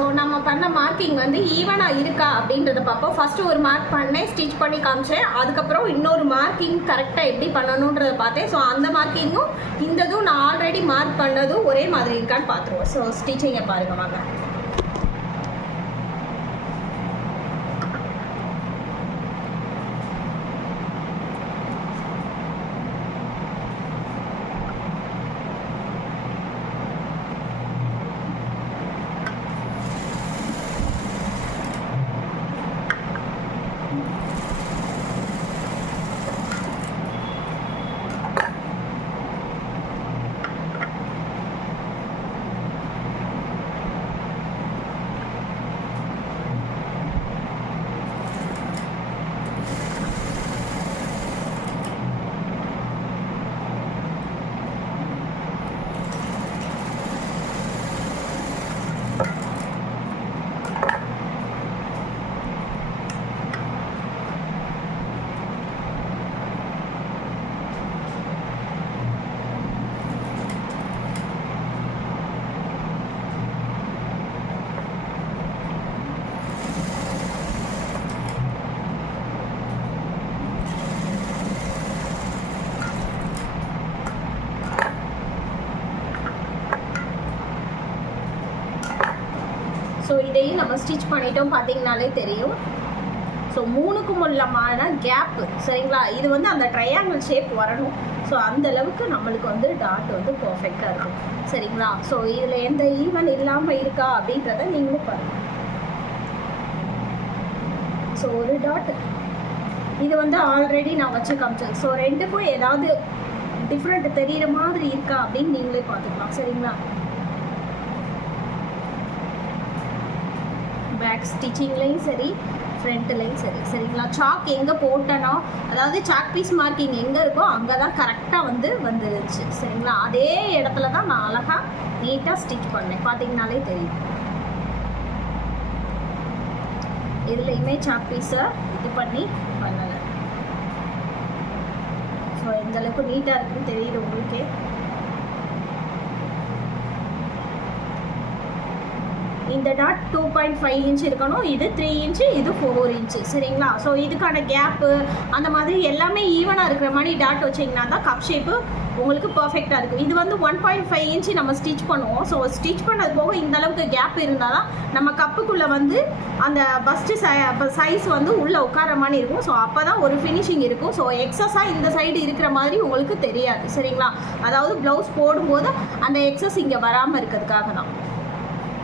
So நம்ம பண்ண marking வந்து ஈவனாக இருக்கா அப்படின்றத பார்ப்போம். ஃபஸ்ட்டு ஒரு மார்க் பண்ணேன், ஸ்டிச் பண்ணி காமிச்சேன். அதுக்கப்புறம் இன்னொரு மார்க்கிங் கரெக்டாக எப்படி பண்ணணுன்றதை பார்த்தேன். ஸோ அந்த மார்க்கிங்கும் இந்ததும் நான் ஆல்ரெடி மார்க் பண்ணதும் ஒரே மாதிரி இருக்கான்னு பார்த்துருவோம். ஸோ ஸ்டிச்சிங்கை பாருங்க வாங்க. ஸோ இதையும் நம்ம ஸ்டிச் பண்ணிட்டோம் பார்த்தீங்கனாலே தெரியும். ஸோ 3க்கும் உள்ளமான கேப்பு சரிங்களா, இது வந்து அந்த ட்ரையாங்கிள் ஷேப் வரணும். ஸோ அந்த அளவுக்கு நம்மளுக்கு வந்து டாட் வந்து பர்ஃபெக்டாக இருக்கும் சரிங்களா. ஸோ இதில் எந்த ஈவன் இல்லாமல் இருக்கா அப்படின்றத நீங்களும் பாருங்கள். ஸோ ஒரு டாட் இது வந்து ஆல்ரெடி நான் வச்சு காமிச்சேன். ஸோ ரெண்டுக்கும் ஏதாவது டிஃப்ரெண்ட் தெரிகிற மாதிரி இருக்கா அப்படின்னு நீங்களே பார்த்துக்கலாம் சரிங்களா. பேக் ஸ்டிச்சிங்லேயும் சரி ஃப்ரண்ட்லேயும் சரி சரிங்களா. சாக் எங்கே போட்டனோ, அதாவது சாக் பீஸ் மார்க்கிங் எங்கே இருக்கோ அங்கே தான் கரெக்டாக வந்துருச்சு சரிங்களா. அதே இடத்துல தான் நான் அழகாக நீட்டாக ஸ்டிச் பண்ணேன் பார்த்தீங்கனாலே தெரியும். இதுலேயுமே சாக் பீஸை இது பண்ணி பண்ணலை. ஸோ எந்தளவுக்கு நீட்டாக இருக்குன்னு தெரியுது உங்களுக்கே. இந்த டாட் 2.5 இன்ச் இருக்கணும், இது 3 இன்ச்சு, இது 4 இன்ச்சு சரிங்களா. ஸோ இதுக்கான கேப்பு அந்த மாதிரி எல்லாமே ஈவனாக இருக்கிற மாதிரி டாட் வச்சிங்கன்னா தான் கப் ஷேப்பு உங்களுக்கு பர்ஃபெக்டாக இருக்கும். இது வந்து 1.5 இன்ச்சு நம்ம ஸ்டிச் பண்ணுவோம். ஸோ ஸ்டிச் பண்ணது போக இந்த அளவுக்கு கேப் இருந்தால் தான் நம்ம கப்புக்குள்ளே வந்து அந்த பஸ்ட்டு சைஸ் வந்து உள்ளே உட்கார மாதிரி இருக்கும். ஸோ அப்போ தான் ஒரு ஃபினிஷிங் இருக்கும். ஸோ எக்ஸஸாக இந்த சைடு இருக்கிற மாதிரி உங்களுக்கு தெரியாது சரிங்களா. அதாவது ப்ளவுஸ் போடும்போது அந்த எக்ஸஸ் இங்கே வராமல் இருக்கிறதுக்காக தான்.